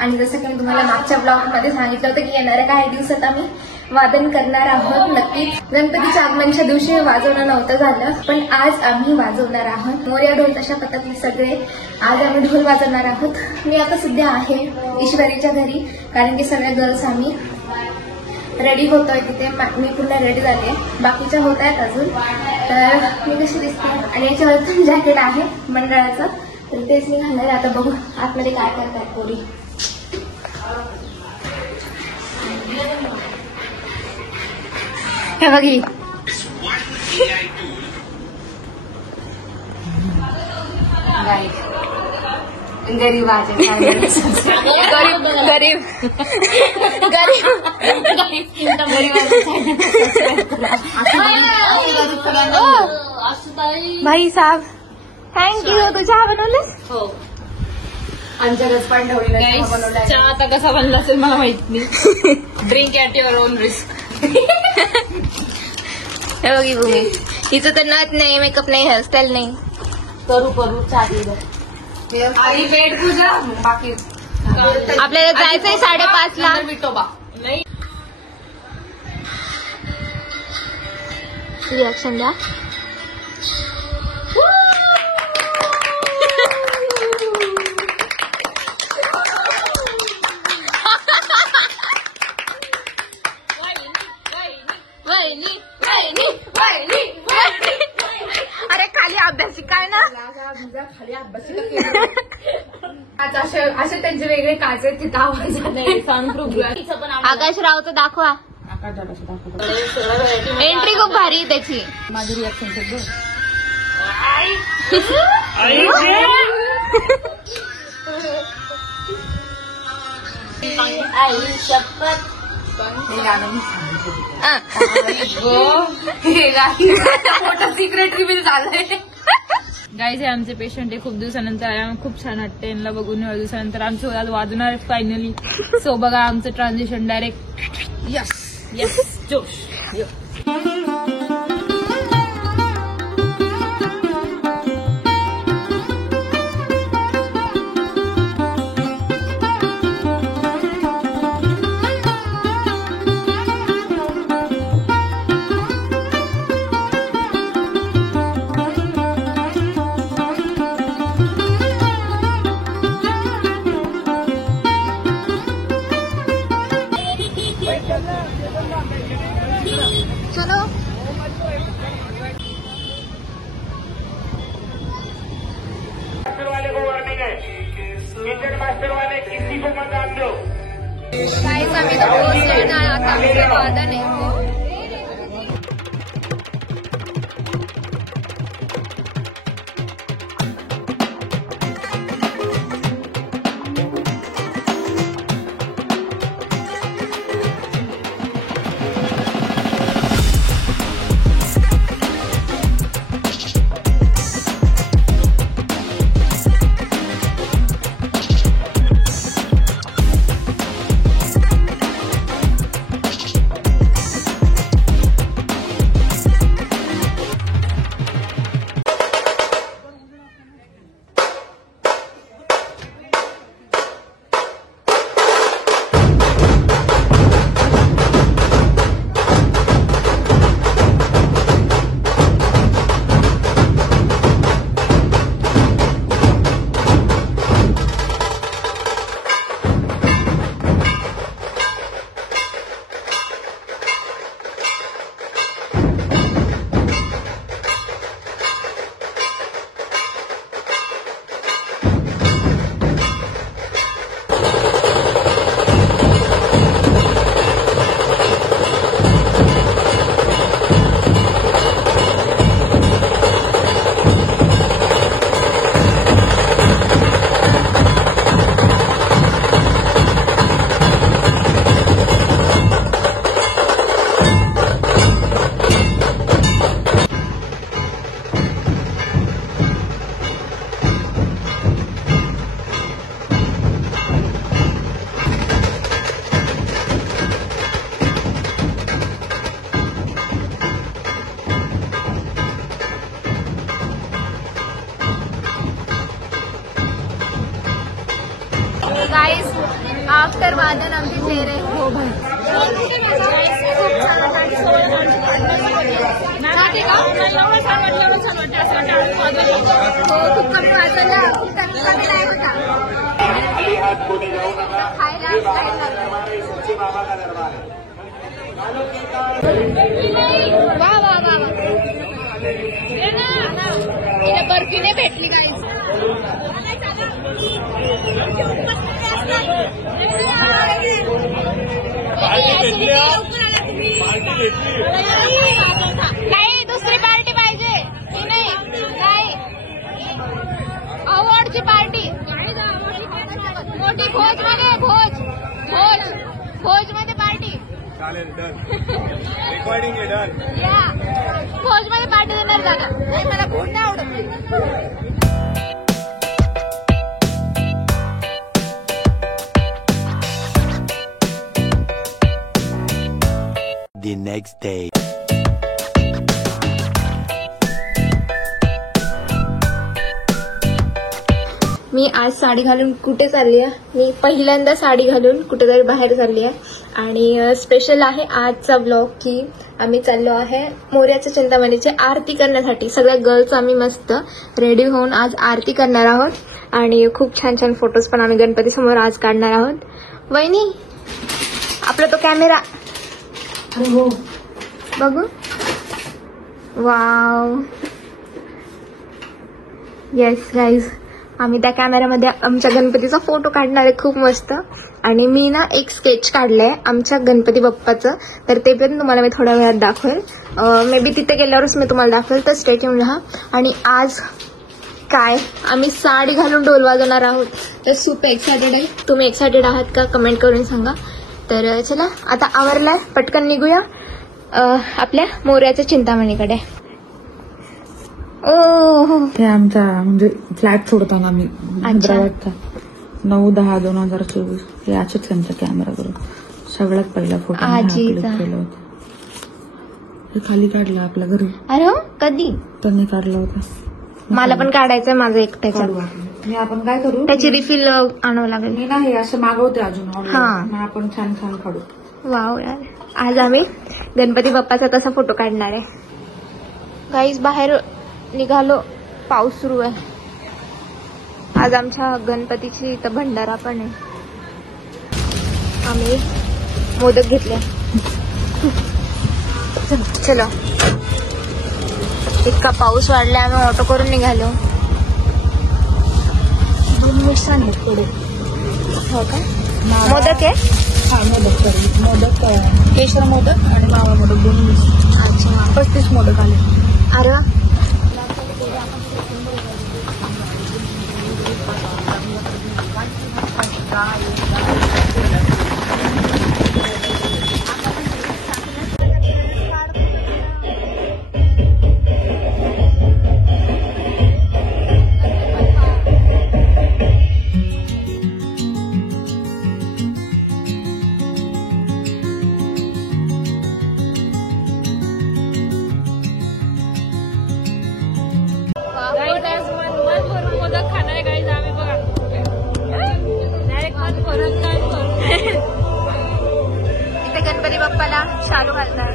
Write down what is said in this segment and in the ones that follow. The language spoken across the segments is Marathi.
आणि जसं की मी तुम्हाला मागच्या ब्लॉग मध्ये सांगितलं होतं की येणाऱ्या काही दिवसात आम्ही वादन करणार आहोत. नक्कीच गणपतीच्या आगमनाच्या दिवशी वाजवणं नव्हतं झालं, पण आज आम्ही वाजवणार आहोत. मोरया ढोल तशा पथकातले सगळे आज आम्ही ढोल वाजवणार आहोत. मी आता सध्या आहे ईश्वरीच्या घरी, कारण की सगळ्या गर्ल्स आम्ही रेडी होतोय तिथे. मी पूर्ण रेडी झाले, बाकीच्या होत आहेत अजून. तर मी कशी दिसते आणि याच्यावरती जॅकेट आहे मंडळाचं, तर तेच मी घालणार. आता बघू आतमध्ये काय करतायत पोरी. हे बघी गरीब भाई साहेब थँक्यू. तू चहा बनवलंस? हो. आमच्याकडेच पण ठेवलेलं. चहा आता कसा बनला असेल मला माहित नाही. Drink at your on risk. हे बघी भूमी, हिचं तर नथ नाही, मेकअप नाही, हेअरस्टाईल नाही. करू चहा आणि पेट पूजा बाकी. आपल्याला जायचंय 5:30 ला विठोबा. रिॲक्शन द्या. अरे खाली अभ्यासिका आहे ना, खाली अभ्यासिका. असे त्यांचे वेगळे काच आहेत, तिथं आवाज नाही. आकाश रावचं दाखवा. एंट्री खूप भारी आहे त्याची. माझी रिॲक्शन मोठं सिक्रेट रिव्हील झालंय. गाईज हे आमचे पेशंट आहे, खूप दिवसानंतर आले. खूप छान वाटते यांना बघून. दिवसानंतर आमचे आज वाजणार फायनली. सो बघा आमचं ट्रान्झिशन डायरेक्ट. यस यस जोश. चलो वाले को वार्निंग है, किचन मास्टर वाले किसी को मत आने दो. गाइस आम्ही तर पोहोचलो ना, आता आमचं वादन आहे. गाइस आफ्टर वादन आमचे चेहरे हो भाई खूप कमी वाजवलं, खूप कमी नाही होता खाली हात कोणी जाऊ नका. खायला हे बाबा का दरबार आहे, सच्चे बाबा का दरबार आहे. वा वा वा वा तिला बर्फी नाही भेटली काहीच नाही दुसरी पार्टी पाहिजे की नाही अवॉर्डची पार्टी मोठी भोज मध्ये भोज मध्ये पार्टी चालेल डन. रेकॉर्डिंग आहे डन. या भोज मध्ये पार्टी देणार जागा नाही मला भोज नाही आवडत The next day. मी आज साडी घालून कुठे चालली आहे मी पहिल्यांदा साडी घालून कुठेतरी बाहेर चालली आहे आणि स्पेशल आहे आजचा ब्लॉग की आम्ही चाललो आहे मोर्याच्या चिंतामणीची आरती करण्यासाठी सगळ्या गर्ल्स आम्ही मस्त रेडी होऊन आज आरती करणार आहोत आणि खूप छान छान फोटोज पण आम्ही गणपती समोर आज काढणार आहोत वहिनी आपला तो कॅमेरा बघू वाव येस गाईज आम्ही त्या कॅमेऱ्यामध्ये आमच्या गणपतीचा फोटो काढणार आहे खूप मस्त आणि मी ना एक स्केच काढलंय आमच्या गणपती बाप्पाचं तर ते पण तुम्हाला मी थोड्या वेळात दाखवेल मे बी तिथे गेल्यावरच मी तुम्हाला दाखवेल तर स्टे ट्यून राहा आणि आज काय आम्ही साडी घालून ढोल वाजवणार आहोत तर खूप एक्सायटेड आहे तुम्ही एक्सायटेड आहात का कमेंट करून सांगा तर चला आता आवरलाय पटकन निघूया आपल्या मोर्याच्या चिंतामणीकडे हे आमचा म्हणजे फ्लॅट सोडताना आम्ही हैदराबादचा 9/10/2024 हे असेच त्यांचा कॅमेरा करून सगळ्यात पहिला फोटो आजीचा. केला होता हे खाली काढलं आपल्या घरी अरे हो, कधी त्यांनी काढला होता मला पण काढायचंय माझं एकट्याचं मी आपण काय करू त्याची रिफिल आणावं लागेल मी नाही असं मागवते अजून online. हा. मग आपण छान छान काढू वाव यार आज आम्ही गणपती बाप्पाचा कसा फोटो काढणार आहे गाईज बाहेर निघालो पाऊस सुरू आहे आज आमच्या गणपतीची इथं भंडारा पण आहे आम्ही मोदक घेतले चलो इतका पाऊस वाढला आम्ही ऑटो करून निघालो 2 मिनिट सांग पुढे हो का मोदक आहे हा मोदक केशर मोदक आणि मावा मोदक दोन्ही अच्छा 35 मोदक आले अरे वा. मोदक खाणार आहे गाईज आम्ही बघा डायरेक्ट मन भरून काय इथे गणपती बाप्पाला शालू घालतात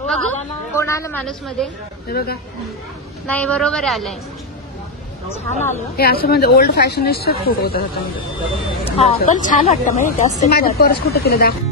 बघू कोण आलं माणूस मध्ये बघा नाही बरोबर आलंय छान आलं हे असं म्हणजे ओल्ड फॅशनिस्ट फोटो होता त्याच्यामध्ये हा पण छान वाटतं म्हणजे जास्त माझी पर्स कुठं केलं दाखव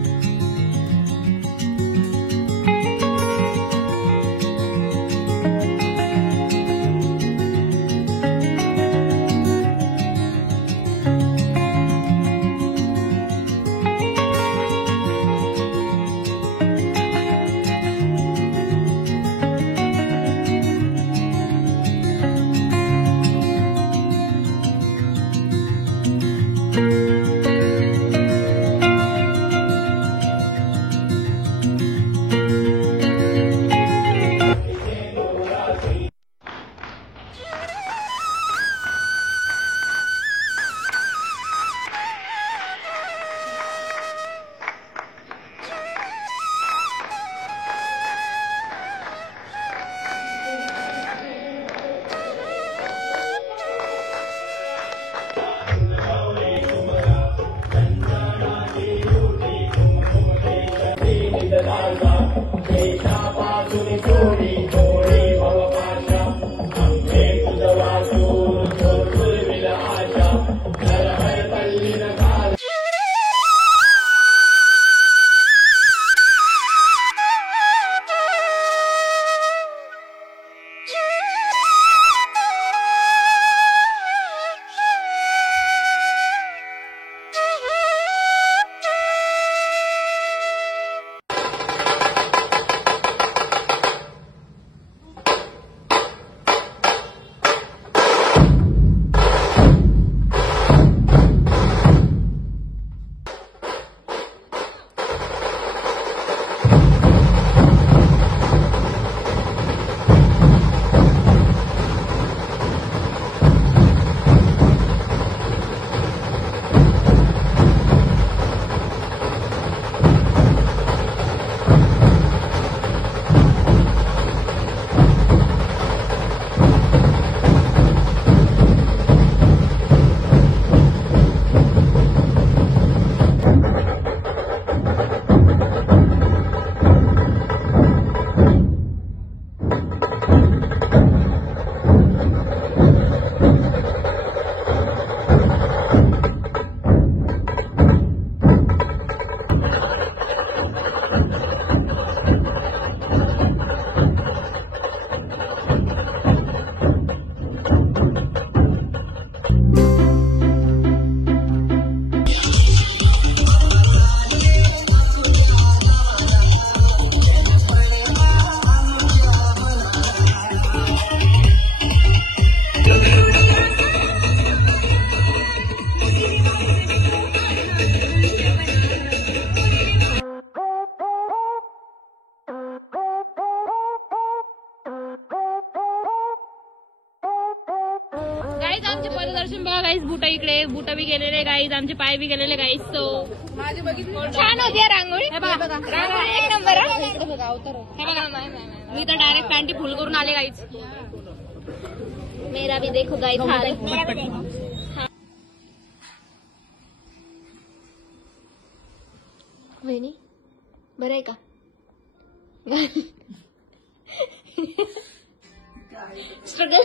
गाईज आमचे पददर्शन बघा गाईज, बुटा इकडे, बुटा बी गेलेले गाईज, आमचे पाय बी गेलेले गाईज. सो छान होती रांगोळी. हे बघा रांगोळी एक नंबर. हे बघा मी तर डायरेक्ट पॅन्टी फुल करून आले गाईज. मेरा भी देखो गाईज. वहिनी बरं आहे का? स्ट्रगल